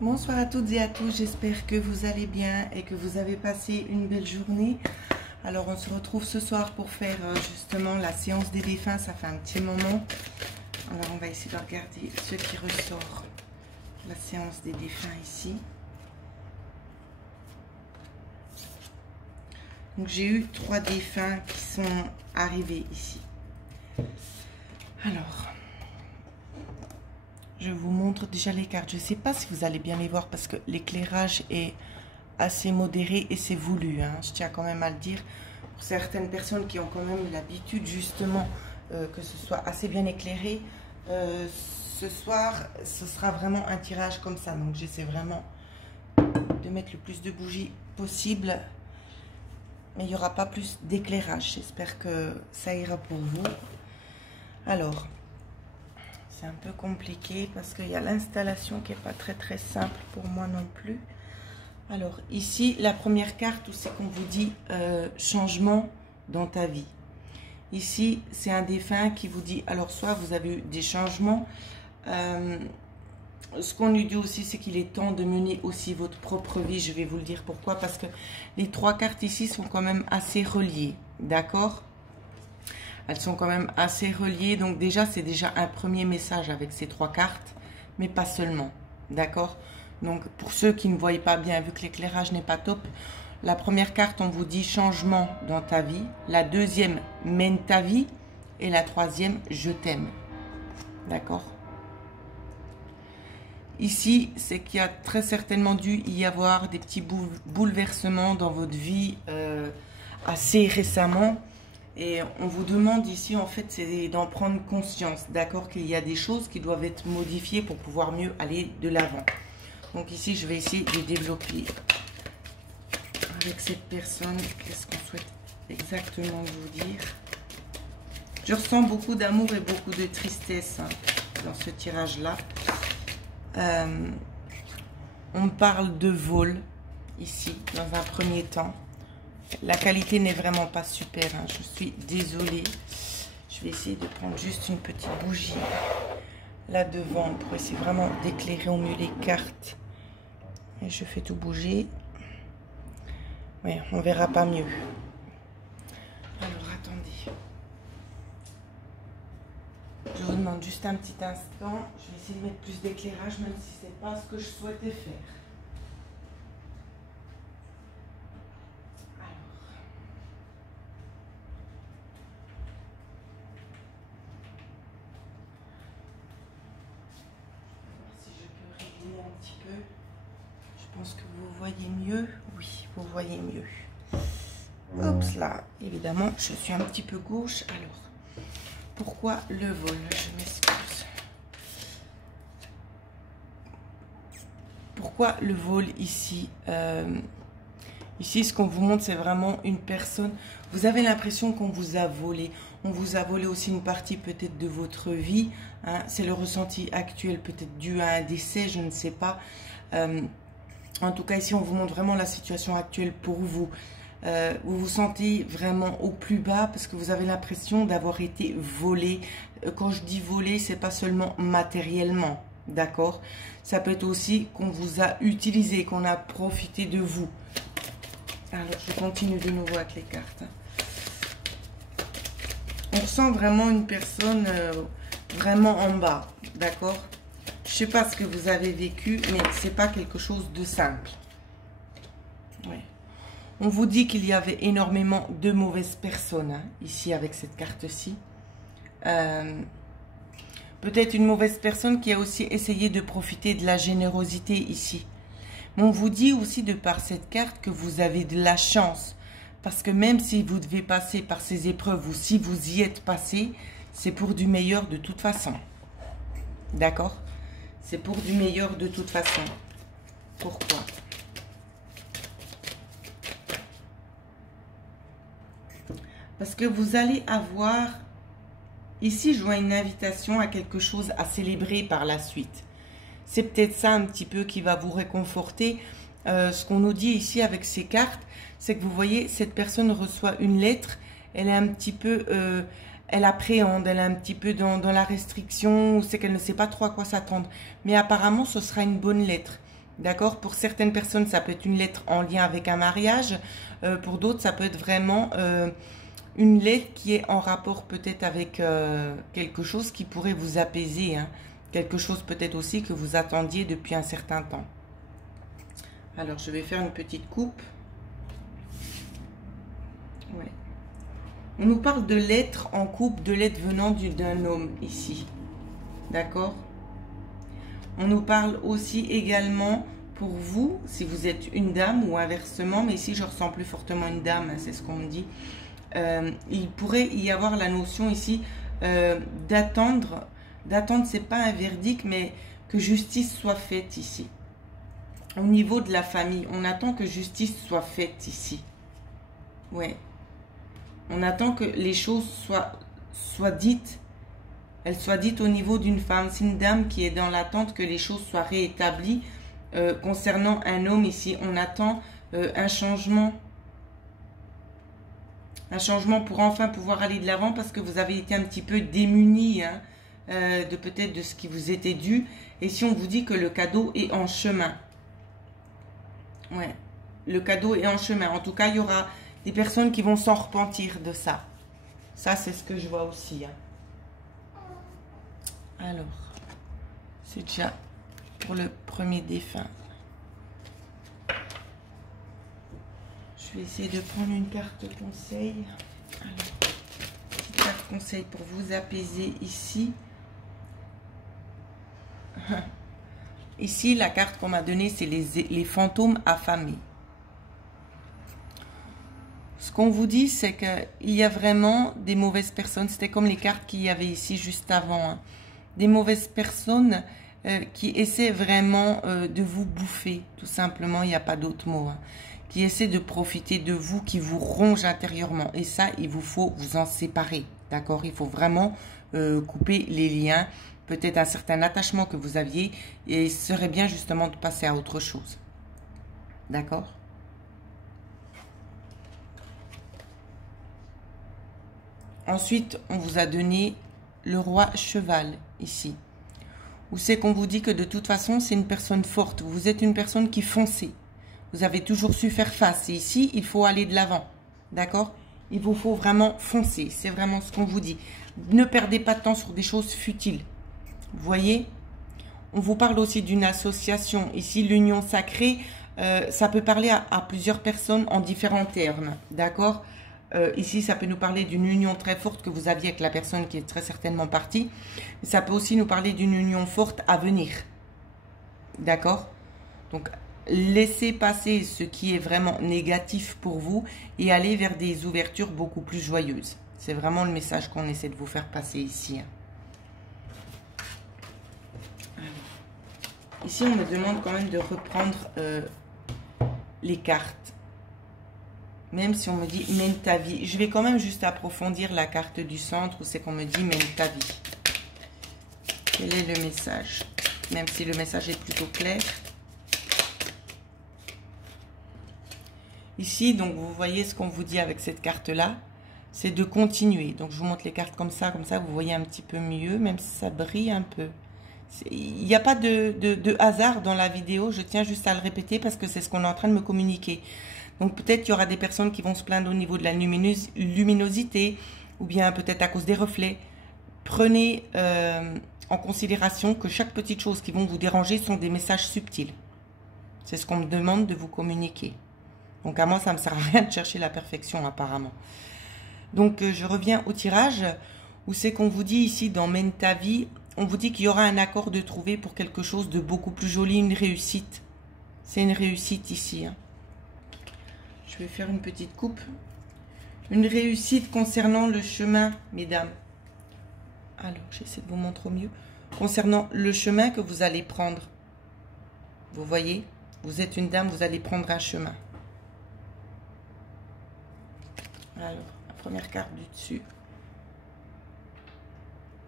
Bonsoir à toutes et à tous, j'espère que vous allez bien et que vous avez passé une belle journée. Alors on se retrouve ce soir pour faire justement la séance des défunts, ça fait un petit moment. Alors on va essayer de regarder ce qui ressort, la séance des défunts ici. Donc j'ai eu 3 défunts qui sont arrivés ici. Alors... je vous montre déjà les cartes. Je ne sais pas si vous allez bien les voir parce que l'éclairage est assez modéré et c'est voulu. Hein. Je tiens quand même à le dire. Pour certaines personnes qui ont quand même l'habitude justement que ce soit assez bien éclairé, ce soir, ce sera vraiment un tirage comme ça. Donc j'essaie vraiment de mettre le plus de bougies possible. Mais il n'y aura pas plus d'éclairage. J'espère que ça ira pour vous. Alors... c'est un peu compliqué parce qu'il y a l'installation qui n'est pas très simple pour moi non plus. Alors ici, la première carte où c'est qu'on vous dit changement dans ta vie. Ici, c'est un défunt qui vous dit, alors soit vous avez eu des changements. Ce qu'on lui dit aussi, c'est qu'il est temps de mener aussi votre propre vie. Je vais vous le dire pourquoi. Parce que les 3 cartes ici sont quand même assez reliées. D'accord ? Elles sont quand même assez reliées. Donc déjà, c'est déjà un premier message avec ces 3 cartes. Mais pas seulement. D'accord? Donc pour ceux qui ne voient pas bien, vu que l'éclairage n'est pas top, la première carte, on vous dit changement dans ta vie. La deuxième, mène ta vie. Et la troisième, je t'aime. D'accord? Ici, c'est qu'il y a très certainement dû y avoir des petits bouleversements dans votre vie assez récemment. Et on vous demande ici, en fait, c'est d'en prendre conscience, d'accord, qu'il y a des choses qui doivent être modifiées pour pouvoir mieux aller de l'avant. Donc ici, je vais essayer de développer avec cette personne, qu'est-ce qu'on souhaite exactement vous dire. Je ressens beaucoup d'amour et beaucoup de tristesse hein, dans ce tirage-là. On parle de vol, ici, dans un premier temps. La qualité n'est vraiment pas super, hein. Je suis désolée. Je vais essayer de prendre juste une petite bougie là devant pour essayer vraiment d'éclairer au mieux les cartes. Et je fais tout bouger. Oui, on verra pas mieux. Alors, attendez. Je vous demande juste un petit instant. Je vais essayer de mettre plus d'éclairage, même si c'est pas ce que je souhaitais faire. Un petit peu. Je pense que vous voyez mieux. Oui, vous voyez mieux. Oups là, évidemment, je suis un petit peu gauche. Alors, pourquoi le vol? Je m'excuse. Pourquoi le vol ici? Ici, ce qu'on vous montre, c'est vraiment une personne. Vous avez l'impression qu'on vous a volé. On vous a volé aussi une partie peut-être de votre vie. Hein. C'est le ressenti actuel, peut-être dû à un décès, je ne sais pas. En tout cas, ici, on vous montre vraiment la situation actuelle pour vous. Vous vous sentez vraiment au plus bas parce que vous avez l'impression d'avoir été volé. Quand je dis volé, c'est pas seulement matériellement, d'accord? Ça peut être aussi qu'on vous a utilisé, qu'on a profité de vous. Alors, je continue de nouveau avec les cartes. On ressent vraiment une personne vraiment en bas, d'accord? Je ne sais pas ce que vous avez vécu, mais ce n'est pas quelque chose de simple. Ouais. On vous dit qu'il y avait énormément de mauvaises personnes, hein, ici, avec cette carte-ci. Peut-être une mauvaise personne qui a aussi essayé de profiter de la générosité ici. Mais on vous dit aussi de par cette carte que vous avez de la chance. Parce que même si vous devez passer par ces épreuves ou si vous y êtes passé, c'est pour du meilleur de toute façon. D'accord? C'est pour du meilleur de toute façon. Pourquoi? Parce que vous allez avoir... ici, je vois une invitation à quelque chose à célébrer par la suite. C'est peut-être ça un petit peu qui va vous réconforter. Ce qu'on nous dit ici avec ces cartes, c'est que vous voyez, cette personne reçoit une lettre. Elle est un petit peu... elle appréhende, elle est un petit peu dans la restriction. C'est qu'elle ne sait pas trop à quoi s'attendre. Mais apparemment, ce sera une bonne lettre. D'accord? Pour certaines personnes, ça peut être une lettre en lien avec un mariage. Pour d'autres, ça peut être vraiment une lettre qui est en rapport peut-être avec quelque chose qui pourrait vous apaiser. Hein. Quelque chose peut-être aussi que vous attendiez depuis un certain temps. Alors, je vais faire une petite coupe. Ouais. On nous parle de lettres en couple, de lettres venant d'un homme ici. D'accord? On nous parle aussi également pour vous, si vous êtes une dame ou inversement, mais ici je ressens plus fortement une dame, hein, c'est ce qu'on me dit. Il pourrait y avoir la notion ici d'attendre. D'attendre, c'est pas un verdict, mais que justice soit faite ici. Au niveau de la famille, on attend que justice soit faite ici. Ouais. On attend que les choses soient dites. Elles soient dites au niveau d'une femme. C'est une dame qui est dans l'attente que les choses soient réétablies. Concernant un homme ici, on attend un changement. Un changement pour enfin pouvoir aller de l'avant parce que vous avez été un petit peu démunis hein, de peut-être de ce qui vous était dû. Et si on vous dit que le cadeau est en chemin. Ouais, le cadeau est en chemin. En tout cas, il y aura des personnes qui vont s'en repentir de ça. Ça, c'est ce que je vois aussi. Hein. Alors, c'est déjà pour le premier défunt. Je vais essayer de prendre une carte conseil. Alors, petite carte conseil pour vous apaiser ici. Ici, la carte qu'on m'a donnée, c'est les fantômes affamés. Ce qu'on vous dit, c'est qu'il y a vraiment des mauvaises personnes. C'était comme les cartes qu'il y avait ici juste avant. Hein. Des mauvaises personnes qui essaient vraiment de vous bouffer. Tout simplement, il n'y a pas d'autre mot. Hein. Qui essaient de profiter de vous, qui vous rongent intérieurement. Et ça, il vous faut vous en séparer. D'accord? Il faut vraiment couper les liens. Peut-être un certain attachement que vous aviez. Et il serait bien justement de passer à autre chose. D'accord? Ensuite, on vous a donné le roi cheval, ici. Où c'est qu'on vous dit que de toute façon, c'est une personne forte. Vous êtes une personne qui foncez. Vous avez toujours su faire face. Et ici, il faut aller de l'avant. D'accord? Il vous faut vraiment foncer. C'est vraiment ce qu'on vous dit. Ne perdez pas de temps sur des choses futiles. Vous voyez? On vous parle aussi d'une association. Ici, l'union sacrée, ça peut parler à plusieurs personnes en différents termes. D'accord? Ici, ça peut nous parler d'une union très forte que vous aviez avec la personne qui est très certainement partie. Ça peut aussi nous parler d'une union forte à venir. D'accord? Donc, laissez passer ce qui est vraiment négatif pour vous et aller vers des ouvertures beaucoup plus joyeuses. C'est vraiment le message qu'on essaie de vous faire passer ici. Ici, on me demande quand même de reprendre les cartes. Même si on me dit mène ta vie. Je vais quand même juste approfondir la carte du centre où c'est qu'on me dit mène ta vie. Quel est le message? Même si le message est plutôt clair. Ici, donc vous voyez ce qu'on vous dit avec cette carte-là. C'est de continuer. Donc je vous montre les cartes comme ça, vous voyez un petit peu mieux, même si ça brille un peu. Il n'y a pas de hasard dans la vidéo, je tiens juste à le répéter parce que c'est ce qu'on est en train de me communiquer. Donc peut-être qu'il y aura des personnes qui vont se plaindre au niveau de la luminosité ou bien peut-être à cause des reflets. Prenez en considération que chaque petite chose qui vont vous déranger sont des messages subtils. C'est ce qu'on me demande de vous communiquer. Donc à moi, ça ne me sert à rien de chercher la perfection apparemment. Donc je reviens au tirage où c'est qu'on vous dit ici dans Mène ta vie, on vous dit qu'il y aura un accord de trouver pour quelque chose de beaucoup plus joli, une réussite. C'est une réussite ici. Hein. Je vais faire une petite coupe. Une réussite concernant le chemin, mesdames. Alors, j'essaie de vous montrer au mieux. Concernant le chemin que vous allez prendre. Vous voyez, vous êtes une dame, vous allez prendre un chemin. Alors, la première carte du dessus.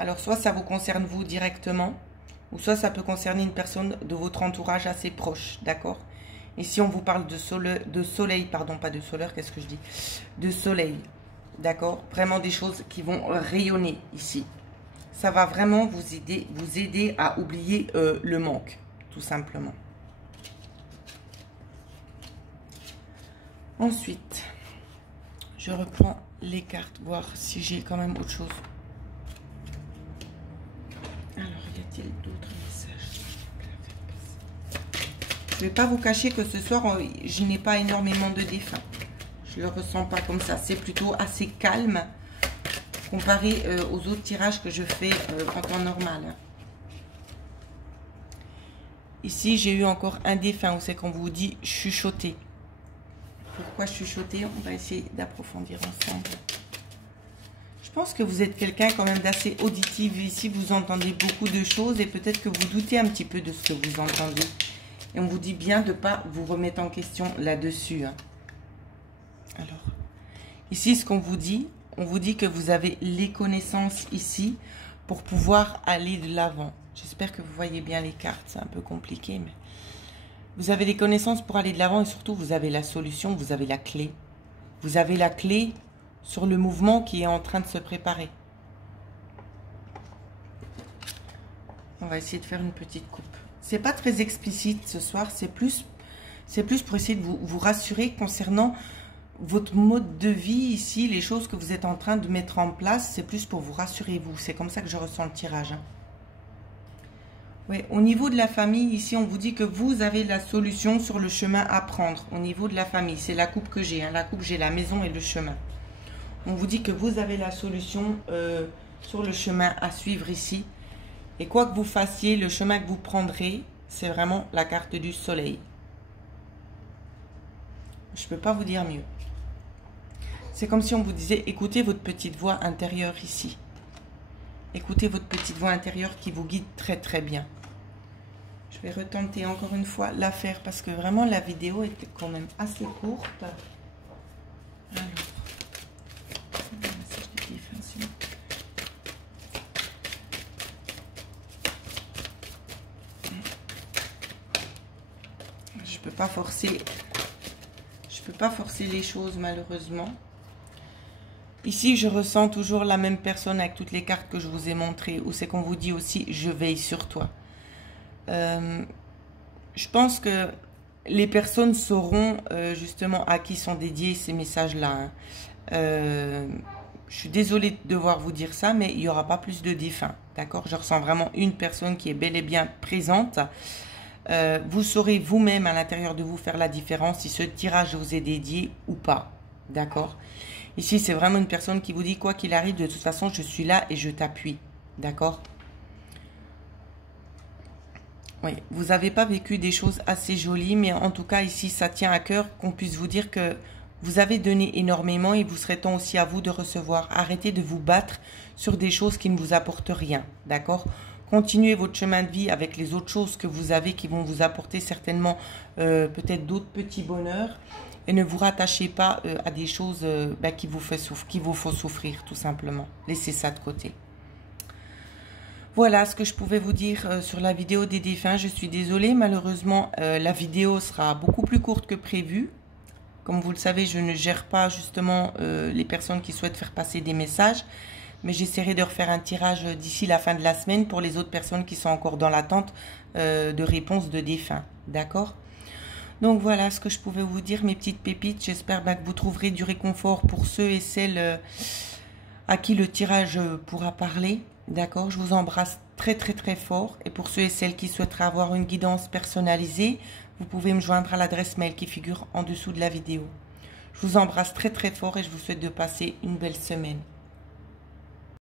Alors, soit ça vous concerne vous directement, ou soit ça peut concerner une personne de votre entourage assez proche, d'accord? Ici, on vous parle de soleil, pardon, pas de solaire, qu'est-ce que je dis? De soleil, d'accord? Vraiment des choses qui vont rayonner ici. Ça va vraiment vous aider à oublier le manque, tout simplement. Ensuite, je reprends les cartes, voir si j'ai quand même autre chose. Alors, y a-t-il d'autres messages? Je ne vais pas vous cacher que ce soir, je n'ai pas énormément de défunts. Je ne le ressens pas comme ça. C'est plutôt assez calme comparé aux autres tirages que je fais en temps normal. Ici, j'ai eu encore un défunt où c'est qu'on vous dit chuchoter. Pourquoi chuchoter? On va essayer d'approfondir ensemble. Je pense que vous êtes quelqu'un quand même d'assez auditif. Ici, vous entendez beaucoup de choses et peut-être que vous doutez un petit peu de ce que vous entendez. Et on vous dit bien de ne pas vous remettre en question là-dessus. Alors, ici, ce qu'on vous dit, on vous dit que vous avez les connaissances ici pour pouvoir aller de l'avant. J'espère que vous voyez bien les cartes, c'est un peu compliqué, mais vous avez les connaissances pour aller de l'avant et surtout vous avez la solution, vous avez la clé. Vous avez la clé sur le mouvement qui est en train de se préparer. On va essayer de faire une petite coupe. C'est pas très explicite ce soir, c'est plus pour essayer de vous rassurer concernant votre mode de vie ici, les choses que vous êtes en train de mettre en place, c'est plus pour vous rassurer vous. C'est comme ça que je ressens le tirage. Oui, au niveau de la famille, ici, on vous dit que vous avez la solution sur le chemin à prendre. Au niveau de la famille, c'est la coupe que j'ai. La coupe, j'ai la maison et le chemin. On vous dit que vous avez la solution sur le chemin à suivre ici. Et quoi que vous fassiez, le chemin que vous prendrez, c'est vraiment la carte du soleil. Je ne peux pas vous dire mieux. C'est comme si on vous disait, écoutez votre petite voix intérieure ici. Écoutez votre petite voix intérieure qui vous guide très très bien. Je vais retenter encore une fois l'affaire parce que vraiment la vidéo était quand même assez courte. Alors, je peux pas forcer les choses malheureusement. Ici, je ressens toujours la même personne avec toutes les cartes que je vous ai montrées. Ou c'est qu'on vous dit aussi, je veille sur toi. Je pense que les personnes sauront justement à qui sont dédiés ces messages-là. Je suis désolée de devoir vous dire ça, mais il n'y aura pas plus de défunts. D'accord? Je ressens vraiment une personne qui est bel et bien présente. Vous saurez vous-même à l'intérieur de vous faire la différence si ce tirage vous est dédié ou pas. D'accord? Ici, c'est vraiment une personne qui vous dit, quoi qu'il arrive, de toute façon, je suis là et je t'appuie. D'accord? Oui, vous n'avez pas vécu des choses assez jolies, mais en tout cas, ici, ça tient à cœur qu'on puisse vous dire que vous avez donné énormément et vous serait temps aussi à vous de recevoir. Arrêtez de vous battre sur des choses qui ne vous apportent rien. D'accord? Continuez votre chemin de vie avec les autres choses que vous avez qui vont vous apporter certainement peut-être d'autres petits bonheurs. Et ne vous rattachez pas à des choses qui vous font souffrir, tout simplement. Laissez ça de côté. Voilà ce que je pouvais vous dire sur la vidéo des défunts. Je suis désolée, malheureusement, la vidéo sera beaucoup plus courte que prévu. Comme vous le savez, je ne gère pas justement les personnes qui souhaitent faire passer des messages. Mais j'essaierai de refaire un tirage d'ici la fin de la semaine pour les autres personnes qui sont encore dans l'attente de réponse de défunts. D'accord ? Donc voilà ce que je pouvais vous dire, mes petites pépites. J'espère que vous trouverez du réconfort pour ceux et celles à qui le tirage pourra parler. D'accord? Je vous embrasse très très très fort. Et pour ceux et celles qui souhaiteraient avoir une guidance personnalisée, vous pouvez me joindre à l'adresse mail qui figure en dessous de la vidéo. Je vous embrasse très très fort et je vous souhaite de passer une belle semaine.